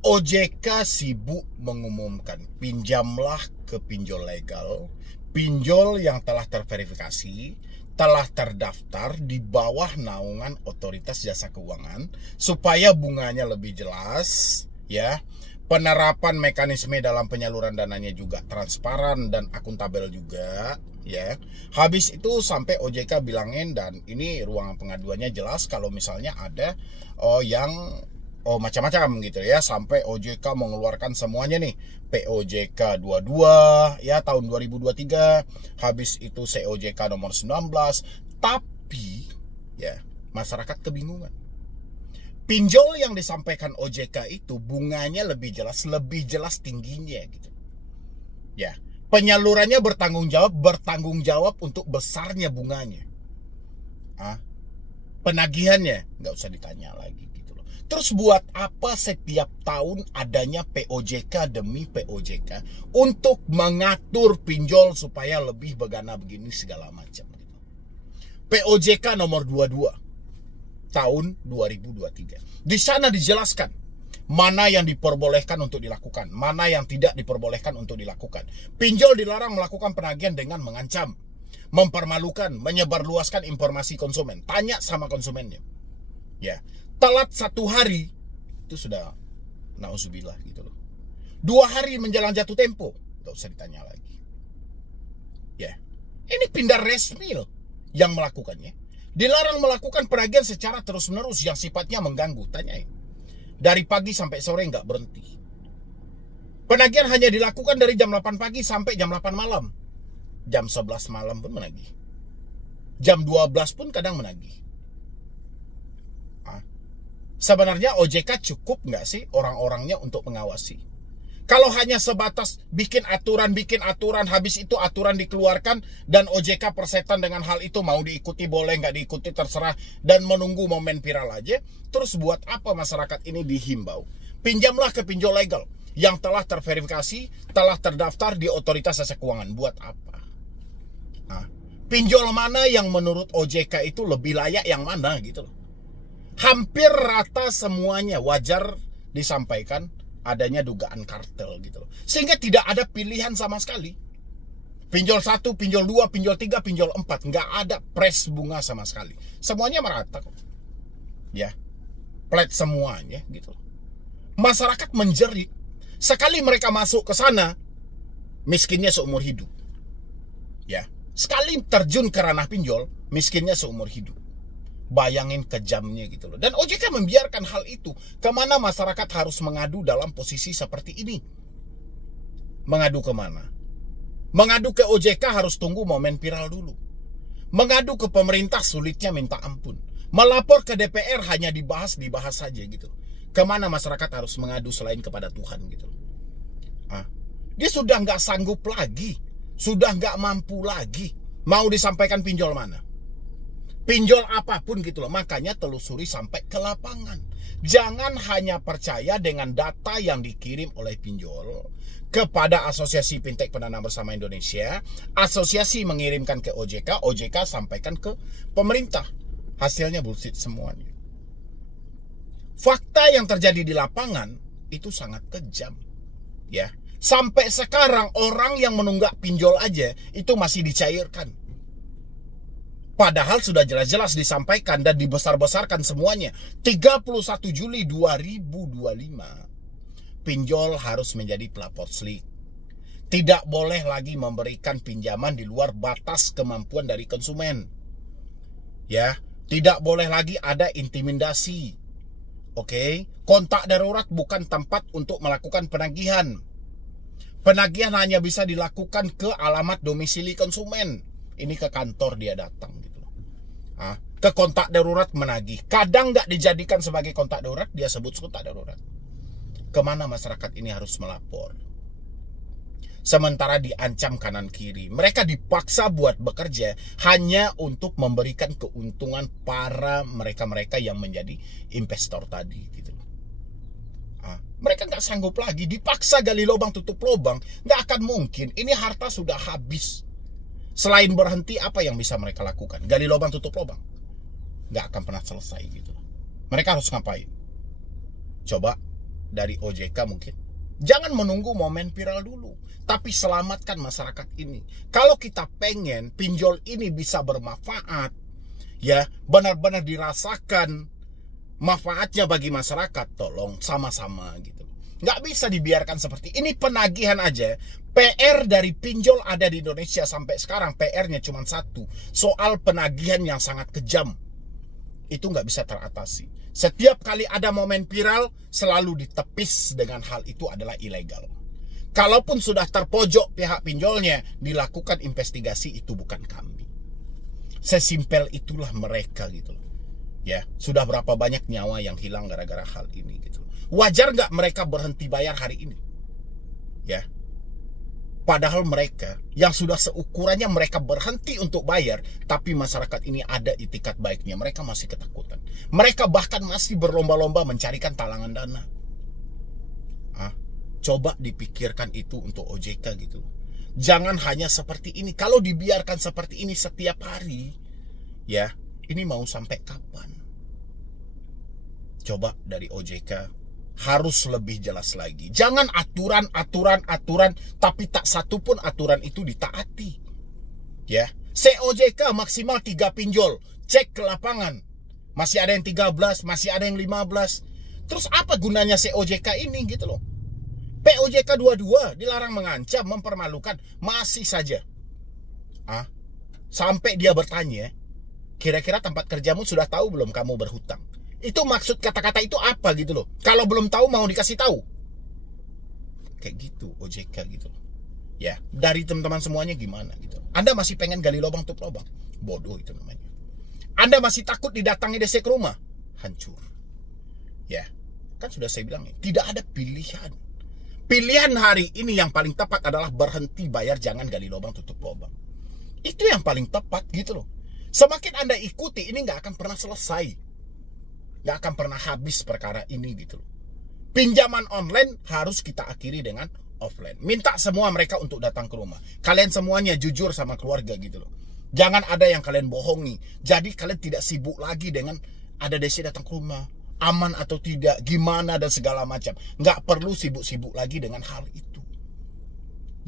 OJK sibuk mengumumkan pinjamlah ke pinjol legal, pinjol yang telah terverifikasi, telah terdaftar di bawah naungan Otoritas Jasa Keuangan supaya bunganya lebih jelas, ya. Penerapan mekanisme dalam penyaluran dananya juga transparan dan akuntabel juga, ya. Habis itu sampai OJK bilangin, dan ini ruang pengaduannya jelas kalau misalnya ada yang macam-macam gitu ya, sampai OJK mengeluarkan semuanya nih, POJK 22 ya tahun 2023, habis itu COJK nomor 19. Tapi ya masyarakat kebingungan. Pinjol yang disampaikan OJK itu bunganya lebih jelas tingginya gitu. Ya, penyalurannya bertanggung jawab untuk besarnya bunganya. Penagihannya nggak usah ditanya lagi gitu loh. Terus buat apa setiap tahun adanya POJK demi POJK untuk mengatur pinjol supaya lebih begana begini segala macam gitu. POJK nomor 22 tahun 2023. Di sana dijelaskan mana yang diperbolehkan untuk dilakukan, mana yang tidak diperbolehkan untuk dilakukan. Pinjol dilarang melakukan penagihan dengan mengancam, mempermalukan, menyebarluaskan informasi konsumen. Tanya sama konsumennya. Ya, telat 1 hari itu sudah nauzubillah gitu loh. 2 hari menjelang jatuh tempo, gak usah ditanya lagi. Ya, ini pindah resmi loh yang melakukannya. Dilarang melakukan penagihan secara terus-menerus yang sifatnya mengganggu. Tanyain. Dari pagi sampai sore nggak berhenti. Penagihan hanya dilakukan dari jam 8 pagi sampai jam 8 malam. Jam 11 malam pun menagih. Jam 12 pun kadang menagih. Sebenarnya OJK cukup nggak sih orang-orangnya untuk mengawasi? Kalau hanya sebatas bikin aturan, habis itu aturan dikeluarkan dan OJK persetan dengan hal itu, mau diikuti boleh, nggak diikuti terserah, dan menunggu momen viral aja, terus buat apa masyarakat ini dihimbau? Pinjamlah ke pinjol legal yang telah terverifikasi, telah terdaftar di Otoritas Jasa Keuangan. Buat apa? Pinjol mana yang menurut OJK itu lebih layak yang mana gitu loh. Hampir rata semuanya wajar disampaikan adanya dugaan kartel gitu loh. Sehingga tidak ada pilihan sama sekali. Pinjol 1, pinjol 2, pinjol 3, pinjol 4. Nggak ada pres bunga sama sekali. Semuanya merata kok. Ya, plat semuanya gitu loh. Masyarakat menjerit. Sekali mereka masuk ke sana, miskinnya seumur hidup. Ya, sekali terjun ke ranah pinjol, miskinnya seumur hidup. Bayangin kejamnya gitu loh. Dan OJK membiarkan hal itu. Kemana masyarakat harus mengadu dalam posisi seperti ini? Mengadu kemana? Mengadu ke OJK harus tunggu momen viral dulu. Mengadu ke pemerintah sulitnya minta ampun. Melapor ke DPR hanya dibahas saja gitu. Kemana masyarakat harus mengadu selain kepada Tuhan gitu. Dia sudah nggak sanggup lagi. Sudah nggak mampu lagi. Mau disampaikan pinjol mana? Pinjol apapun gitu loh. Makanya telusuri sampai ke lapangan. Jangan hanya percaya dengan data yang dikirim oleh pinjol kepada Asosiasi Fintech Pendanaan Bersama Indonesia. Asosiasi mengirimkan ke OJK, OJK sampaikan ke pemerintah. Hasilnya bullshit semuanya. Fakta yang terjadi di lapangan itu sangat kejam. Ya, sampai sekarang orang yang menunggak pinjol aja itu masih dicairkan. Padahal sudah jelas-jelas disampaikan dan dibesar-besarkan semuanya. 31 Juli 2025, pinjol harus menjadi pelapor slik. Tidak boleh lagi memberikan pinjaman di luar batas kemampuan dari konsumen. Ya, tidak boleh lagi ada intimidasi. Oke, kontak darurat bukan tempat untuk melakukan penagihan. Penagihan hanya bisa dilakukan ke alamat domisili konsumen. Ini ke kantor dia datang gitu. Ke kontak darurat menagih. Kadang nggak dijadikan sebagai kontak darurat, dia sebut kontak darurat. Kemana masyarakat ini harus melapor? Sementara diancam kanan kiri. Mereka dipaksa buat bekerja hanya untuk memberikan keuntungan para mereka-mereka yang menjadi investor tadi gitu. Mereka nggak sanggup lagi, dipaksa gali lubang tutup lubang. Nggak akan mungkin. Ini harta sudah habis. Selain berhenti, apa yang bisa mereka lakukan? Gali lubang tutup lubang. Nggak akan pernah selesai gitu. Mereka harus ngapain? Coba dari OJK mungkin. Jangan menunggu momen viral dulu, tapi selamatkan masyarakat ini. Kalau kita pengen pinjol ini bisa bermanfaat, ya benar-benar dirasakan manfaatnya bagi masyarakat, tolong sama-sama gitu. Nggak bisa dibiarkan seperti ini. Penagihan aja, PR dari pinjol ada di Indonesia sampai sekarang, PR-nya cuma satu, soal penagihan yang sangat kejam. Itu nggak bisa teratasi. Setiap kali ada momen viral, selalu ditepis dengan hal itu adalah ilegal. Kalaupun sudah terpojok pihak pinjolnya, dilakukan investigasi, itu bukan kami. Sesimpel itulah mereka gitu loh. Ya, sudah berapa banyak nyawa yang hilang gara-gara hal ini gitu. Wajar nggak mereka berhenti bayar hari ini? Ya. Padahal mereka yang sudah seukurannya mereka berhenti untuk bayar, tapi masyarakat ini ada itikat baiknya. Mereka masih ketakutan. Mereka bahkan masih berlomba-lomba mencarikan talangan dana. Coba dipikirkan itu untuk OJK gitu. Jangan hanya seperti ini. Kalau dibiarkan seperti ini setiap hari, ya, ini mau sampai kapan? Coba dari OJK harus lebih jelas lagi. Jangan aturan, tapi tak satu pun aturan itu ditaati. Ya, COJK maksimal 3 pinjol. Cek ke lapangan. Masih ada yang 13, masih ada yang 15. Terus apa gunanya COJK ini gitu loh? POJK 22 dilarang mengancam, mempermalukan, masih saja. Sampai dia bertanya, kira-kira tempat kerjamu sudah tahu belum kamu berhutang? Itu maksud kata-kata itu apa gitu loh. Kalau belum tahu mau dikasih tahu. Kayak gitu OJK gitu loh. Ya, dari teman-teman semuanya gimana gitu. Anda masih pengen gali lubang tutup lubang? Bodoh itu namanya. Anda masih takut didatangi DC ke rumah? Hancur. Ya, kan sudah saya bilang ya, tidak ada pilihan. Pilihan hari ini yang paling tepat adalah berhenti bayar, jangan gali lubang tutup lubang. Itu yang paling tepat gitu loh. Semakin Anda ikuti, ini nggak akan pernah selesai. Gak akan pernah habis perkara ini gitu loh. Pinjaman online harus kita akhiri dengan offline. Minta semua mereka untuk datang ke rumah. Kalian semuanya jujur sama keluarga gitu loh. Jangan ada yang kalian bohongi. Jadi kalian tidak sibuk lagi dengan ada DC datang ke rumah, aman atau tidak, gimana dan segala macam. Gak perlu sibuk-sibuk lagi dengan hal itu.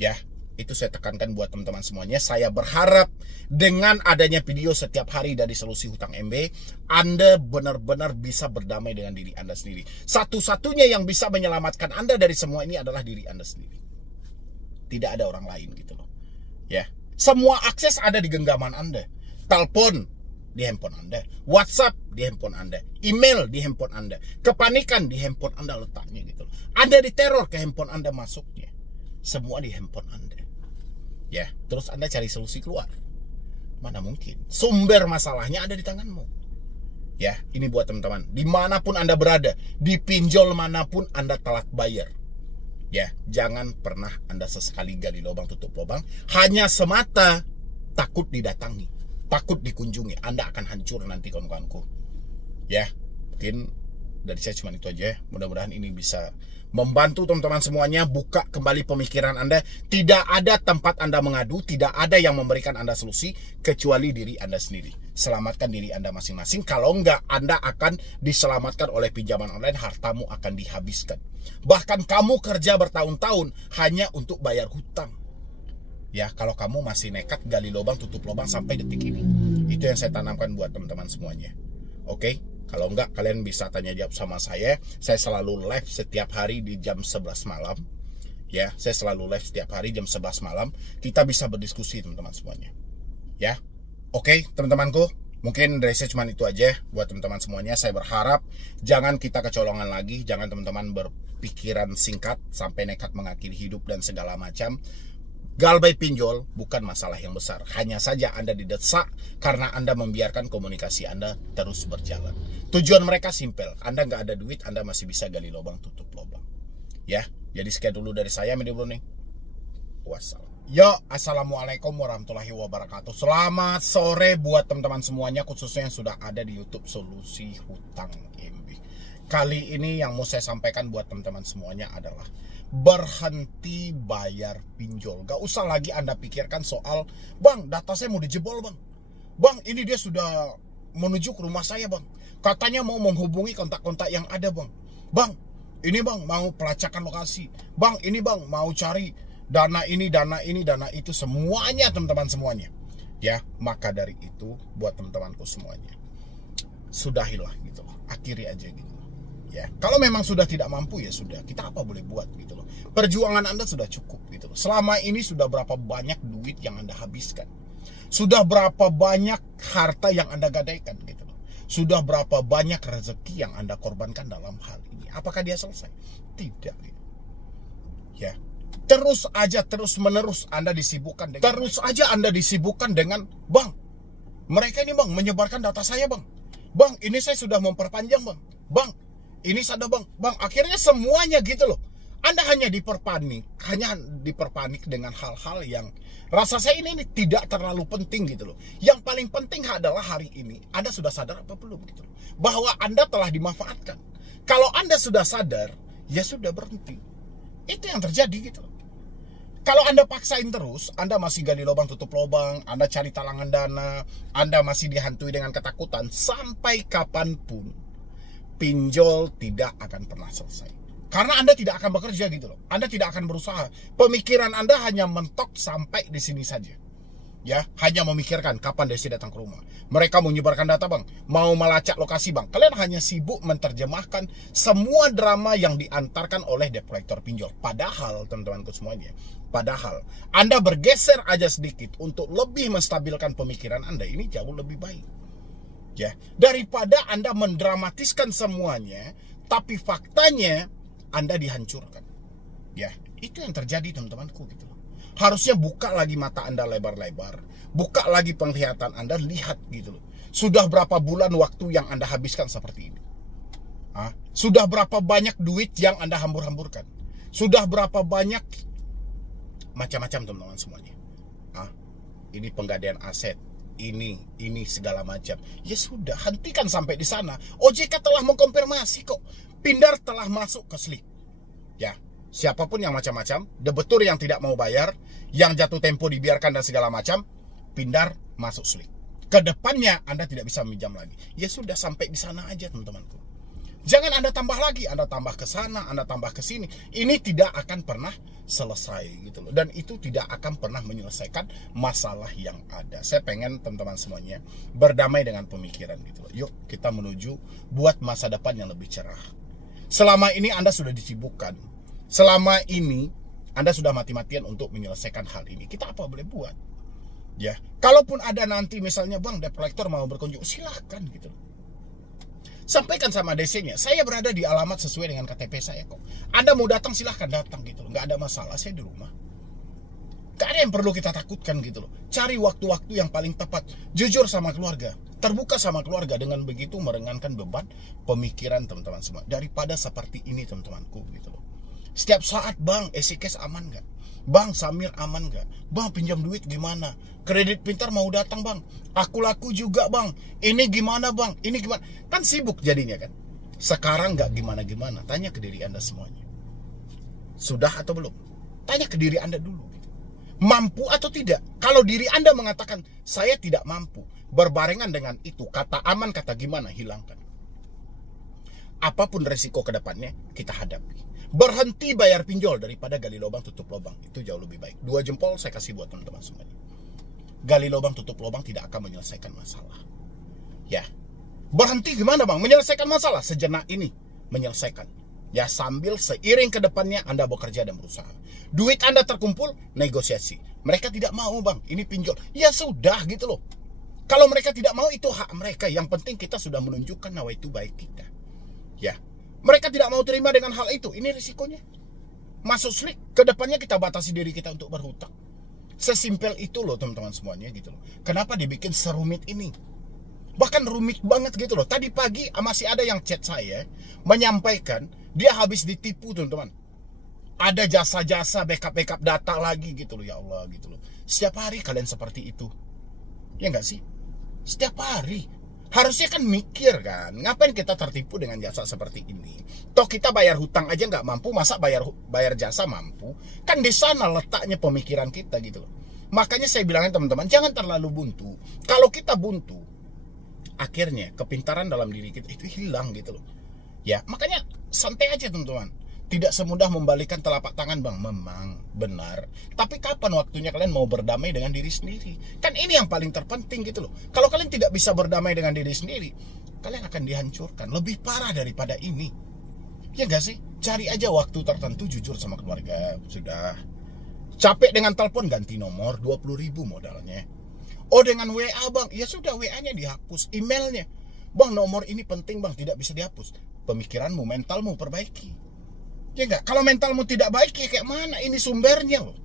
Ya, itu saya tekankan buat teman-teman semuanya. Saya berharap dengan adanya video setiap hari dari Solusi Hutang MB, Anda benar-benar bisa berdamai dengan diri Anda sendiri. Satu-satunya yang bisa menyelamatkan Anda dari semua ini adalah diri Anda sendiri. Tidak ada orang lain gitu loh. Ya, semua akses ada di genggaman Anda. Telepon di handphone Anda, WhatsApp di handphone Anda, email di handphone Anda, kepanikan di handphone Anda letaknya gitu loh. Anda diteror ke handphone Anda masuknya. Semua di handphone Anda. Ya, terus Anda cari solusi keluar. Mana mungkin? Sumber masalahnya ada di tanganmu. Ya, ini buat teman-teman. Dimanapun Anda berada, di pinjol manapun Anda telat bayar. Ya, jangan pernah Anda sesekali gali lubang tutup lubang hanya semata takut didatangi, takut dikunjungi. Anda akan hancur nanti kawan-kawanku. Ya, mungkin dari saya cuma itu aja. Mudah-mudahan ini bisa membantu teman-teman semuanya, buka kembali pemikiran Anda. Tidak ada tempat Anda mengadu, tidak ada yang memberikan Anda solusi kecuali diri Anda sendiri. Selamatkan diri Anda masing-masing. Kalau enggak, Anda akan diselamatkan oleh pinjaman online, hartamu akan dihabiskan. Bahkan kamu kerja bertahun-tahun hanya untuk bayar hutang. Ya, kalau kamu masih nekat gali lubang tutup lubang sampai detik ini. Itu yang saya tanamkan buat teman-teman semuanya. Oke? Kalau enggak, kalian bisa tanya jawab sama saya. Saya selalu live setiap hari di jam 11 malam. Ya, saya selalu live setiap hari jam 11 malam. Kita bisa berdiskusi teman-teman semuanya. Ya, oke teman-temanku. Mungkin dari saya cuma itu aja buat teman-teman semuanya. Saya berharap jangan kita kecolongan lagi. Jangan teman-teman berpikiran singkat sampai nekat mengakhiri hidup dan segala macam. Galbay pinjol bukan masalah yang besar. Hanya saja Anda didesak karena Anda membiarkan komunikasi Anda terus berjalan. Tujuan mereka simpel. Anda nggak ada duit, Anda masih bisa gali lubang tutup lubang. Ya, jadi sekian dulu dari saya, Medi Browning. Wassalam. Yo, assalamualaikum warahmatullahi wabarakatuh. Selamat sore buat teman-teman semuanya, khususnya yang sudah ada di YouTube Solusi Hutang MB. Kali ini yang mau saya sampaikan buat teman-teman semuanya adalah berhenti bayar pinjol. Gak usah lagi Anda pikirkan soal, bang, data saya mau dijebol bang. Bang, ini dia sudah menuju ke rumah saya bang. Katanya mau menghubungi kontak-kontak yang ada bang. Bang, ini bang mau pelacakan lokasi, bang ini bang mau cari dana ini, dana itu, semuanya teman-teman, semuanya. Ya, maka dari itu buat teman-temanku semuanya, sudahilah gitu loh, akhiri aja gitu loh. Ya, kalau memang sudah tidak mampu ya sudah, kita apa boleh buat gitu loh. Perjuangan Anda sudah cukup gitu loh. Selama ini sudah berapa banyak duit yang Anda habiskan, sudah berapa banyak harta yang Anda gadaikan gitu loh, sudah berapa banyak rezeki yang Anda korbankan dalam hal ini. Apakah dia selesai? Tidak gitu. Ya, terus menerus Anda disibukkan dengan bang, mereka ini bang menyebarkan data saya bang, ini saya sudah memperpanjang bang, ini sudah bang, akhirnya semuanya gitu loh. Anda hanya diperpanik dengan hal-hal yang rasa saya ini tidak terlalu penting gitu loh. Yang paling penting adalah hari ini Anda sudah sadar apa belum gitu loh, bahwa Anda telah dimanfaatkan. Kalau Anda sudah sadar, ya sudah berhenti. Itu yang terjadi gitu loh. Kalau Anda paksain terus, Anda masih gali lubang tutup lubang, Anda cari talangan dana, Anda masih dihantui dengan ketakutan, sampai kapanpun pinjol tidak akan pernah selesai. Karena Anda tidak akan bekerja gitu loh. Anda tidak akan berusaha. Pemikiran Anda hanya mentok sampai di sini saja. Ya, hanya memikirkan kapan Desi datang ke rumah. Mereka menyebarkan data bang, mau melacak lokasi bang. Kalian hanya sibuk menerjemahkan semua drama yang diantarkan oleh debt collector pinjol. Padahal teman-temanku semuanya, padahal Anda bergeser aja sedikit untuk lebih menstabilkan pemikiran Anda, ini jauh lebih baik. Ya, daripada Anda mendramatiskan semuanya, tapi faktanya Anda dihancurkan. Ya, itu yang terjadi teman-temanku gitu. Harusnya buka lagi mata Anda lebar-lebar, buka lagi penglihatan Anda, lihat gitu loh. Sudah berapa bulan waktu yang Anda habiskan seperti ini? Sudah berapa banyak duit yang Anda hambur-hamburkan? Sudah berapa banyak macam-macam teman-teman semuanya? Ini penggadaian aset, ini segala macam. Ya sudah, hentikan sampai di sana. OJK telah mengkonfirmasi kok, Pindar telah masuk ke SLIK. Ya, siapapun yang macam-macam, debetur yang tidak mau bayar, yang jatuh tempo dibiarkan dan segala macam, Pindar masuk SLIK. Kedepannya Anda tidak bisa meminjam lagi. Ya sudah, sampai di sana aja teman-temanku. Jangan Anda tambah lagi, Anda tambah ke sana, Anda tambah ke sini. Ini tidak akan pernah selesai gitu loh. Dan itu tidak akan pernah menyelesaikan masalah yang ada. Saya pengen teman-teman semuanya berdamai dengan pemikiran gitu loh. Yuk kita menuju buat masa depan yang lebih cerah. Selama ini Anda sudah disibukkan. Selama ini Anda sudah mati-matian untuk menyelesaikan hal ini. Kita apa boleh buat? Ya, kalaupun ada nanti misalnya bang, debt collector mau berkunjung, silahkan gitu loh. Sampaikan sama DC-nya, saya berada di alamat sesuai dengan KTP saya kok. Anda mau datang silahkan datang gitu loh. Nggak ada masalah, saya di rumah. Gak ada yang perlu kita takutkan gitu loh. Cari waktu-waktu yang paling tepat. Jujur sama keluarga, terbuka sama keluarga. Dengan begitu meringankan beban pemikiran teman-teman semua. Daripada seperti ini teman-temanku gitu loh. Setiap saat bang, Esikes aman gak? Bang, Samir aman gak? Bang, pinjam duit gimana? Kredit Pintar mau datang bang, aku laku juga bang, ini gimana bang, ini gimana? Kan sibuk jadinya kan. Sekarang gak gimana-gimana. Tanya ke diri Anda semuanya, sudah atau belum? Tanya ke diri Anda dulu gitu. Mampu atau tidak? Kalau diri Anda mengatakan saya tidak mampu, berbarengan dengan itu kata aman, kata gimana, hilangkan. Apapun resiko kedepannya kita hadapi. Berhenti bayar pinjol daripada gali lubang tutup lubang. Itu jauh lebih baik. 2 jempol saya kasih buat teman-teman semuanya. Gali lubang tutup lubang tidak akan menyelesaikan masalah. Ya, berhenti gimana bang? Menyelesaikan masalah sejenak ini, menyelesaikan. Ya, sambil seiring ke depannya Anda bekerja dan berusaha. Duit Anda terkumpul, negosiasi. Mereka tidak mau bang, ini pinjol. Ya sudah gitu loh. Kalau mereka tidak mau, itu hak mereka. Yang penting kita sudah menunjukkan nawaitu baik kita. Ya, mereka tidak mau terima dengan hal itu. Ini risikonya. Masuk SLIK, ke depannya kita batasi diri kita untuk berhutang. Sesimpel itu loh teman-teman semuanya gitu loh. Kenapa dibikin serumit ini? Bahkan rumit banget gitu loh. Tadi pagi masih ada yang chat saya menyampaikan dia habis ditipu teman-teman. Ada jasa-jasa backup data lagi gitu loh. Ya Allah gitu loh. Setiap hari kalian seperti itu. Ya enggak sih? Setiap hari. Harusnya kan mikir kan, ngapain kita tertipu dengan jasa seperti ini? Toh kita bayar hutang aja nggak mampu, masa bayar jasa mampu? Kan di sana letaknya pemikiran kita gitu loh. Makanya saya bilangin teman-teman, jangan terlalu buntu. Kalau kita buntu, akhirnya kepintaran dalam diri kita itu hilang gitu loh. Ya, makanya santai aja teman-teman. Tidak semudah membalikan telapak tangan bang, memang benar. Tapi kapan waktunya kalian mau berdamai dengan diri sendiri? Kan ini yang paling terpenting gitu loh. Kalau kalian tidak bisa berdamai dengan diri sendiri, kalian akan dihancurkan. Lebih parah daripada ini. Ya gak sih? Cari aja waktu tertentu jujur sama keluarga. Sudah. Capek dengan telepon, ganti nomor, 20.000 modalnya. Oh dengan WA bang, ya sudah WA-nya dihapus, emailnya. Bang nomor ini penting bang, tidak bisa dihapus. Pemikiranmu, mentalmu perbaiki. Ya enggak, kalau mentalmu tidak baik ya kayak mana ini sumbernya loh.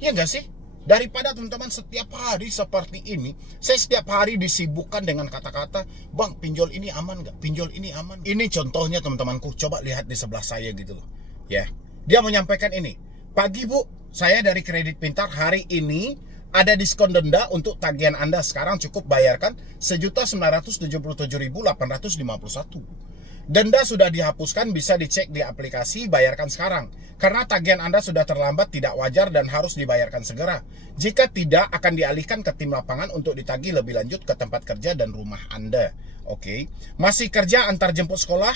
Ya enggak sih? Daripada teman-teman setiap hari seperti ini, saya setiap hari disibukkan dengan kata-kata, bang pinjol ini aman enggak? Pinjol ini aman. Ini contohnya teman-temanku, coba lihat di sebelah saya gitu loh. Ya, dia menyampaikan ini. Pagi bu, saya dari Kredit Pintar hari ini ada diskon denda untuk tagihan Anda sekarang cukup bayarkan 1.977.851. Denda sudah dihapuskan, bisa dicek di aplikasi, bayarkan sekarang. Karena tagihan Anda sudah terlambat, tidak wajar dan harus dibayarkan segera. Jika tidak, akan dialihkan ke tim lapangan untuk ditagih lebih lanjut ke tempat kerja dan rumah Anda. Oke. Masih kerja antar jemput sekolah?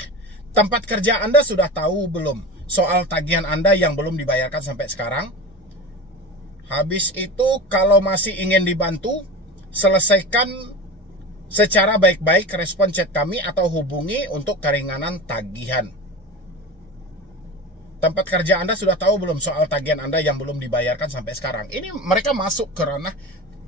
Tempat kerja Anda sudah tahu belum soal tagihan Anda yang belum dibayarkan sampai sekarang? Habis itu, kalau masih ingin dibantu, selesaikan secara baik-baik respon chat kami atau hubungi untuk keringanan tagihan. Tempat kerja Anda sudah tahu belum soal tagihan Anda yang belum dibayarkan sampai sekarang? Ini mereka masuk ke ranah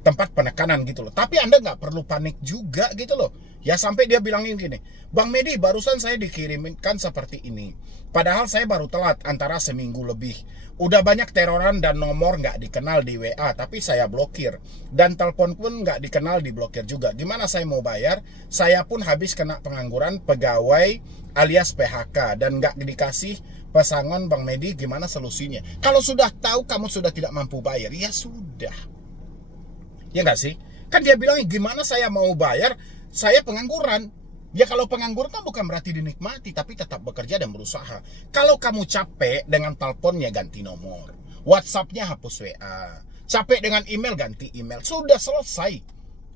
tempat penekanan gitu loh. Tapi Anda nggak perlu panik juga gitu loh. Ya sampai dia bilangin gini, Bang Medi barusan saya dikirimkan seperti ini. Padahal saya baru telat antara seminggu lebih. Udah banyak teroran dan nomor nggak dikenal di WA, tapi saya blokir. Dan telepon pun nggak dikenal diblokir juga. Gimana saya mau bayar? Saya pun habis kena pengangguran pegawai alias PHK. Dan nggak dikasih pesangon Bang Medi, gimana solusinya? Kalau sudah tahu kamu sudah tidak mampu bayar, ya sudah. Ya nggak sih? Kan dia bilang gimana saya mau bayar? Saya pengangguran. Ya kalau pengangguran kan bukan berarti dinikmati, tapi tetap bekerja dan berusaha. Kalau kamu capek dengan teleponnya ganti nomor, WhatsApp-nya hapus WA, capek dengan email ganti email, sudah selesai.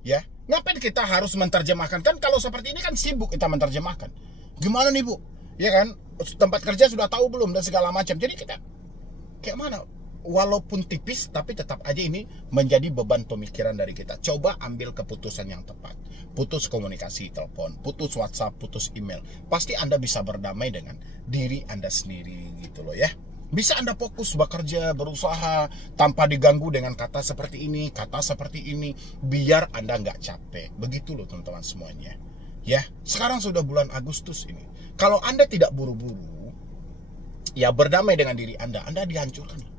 Ya, ngapain kita harus menerjemahkan? Kan kalau seperti ini kan sibuk kita menerjemahkan. Gimana nih bu? Ya kan, tempat kerja sudah tahu belum dan segala macam. Jadi kita kayak mana? Walaupun tipis, tapi tetap aja ini menjadi beban pemikiran dari kita. Coba ambil keputusan yang tepat. Putus komunikasi telepon, putus WhatsApp, putus email. Pasti Anda bisa berdamai dengan diri Anda sendiri gitu loh ya. Bisa Anda fokus bekerja, berusaha tanpa diganggu dengan kata seperti ini, kata seperti ini. Biar Anda nggak capek. Begitu loh teman-teman semuanya. Ya, sekarang sudah bulan Agustus ini. Kalau Anda tidak buru-buru, ya berdamai dengan diri Anda dihancurkan.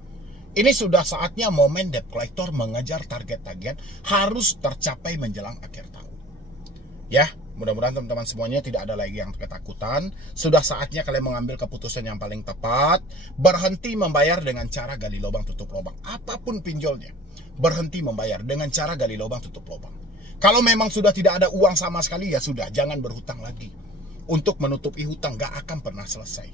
Ini sudah saatnya momen debt collector mengejar target tagihan harus tercapai menjelang akhir tahun. Ya, mudah-mudahan teman-teman semuanya tidak ada lagi yang ketakutan. Sudah saatnya kalian mengambil keputusan yang paling tepat. Berhenti membayar dengan cara gali lubang tutup lubang. Apapun pinjolnya, berhenti membayar dengan cara gali lubang tutup lubang. Kalau memang sudah tidak ada uang sama sekali, ya sudah, jangan berhutang lagi. Untuk menutupi hutang gak akan pernah selesai.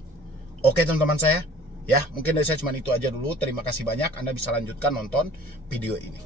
Oke teman-teman saya. Ya, mungkin dari saya cuma itu aja dulu. Terima kasih banyak. Anda bisa lanjutkan nonton video ini.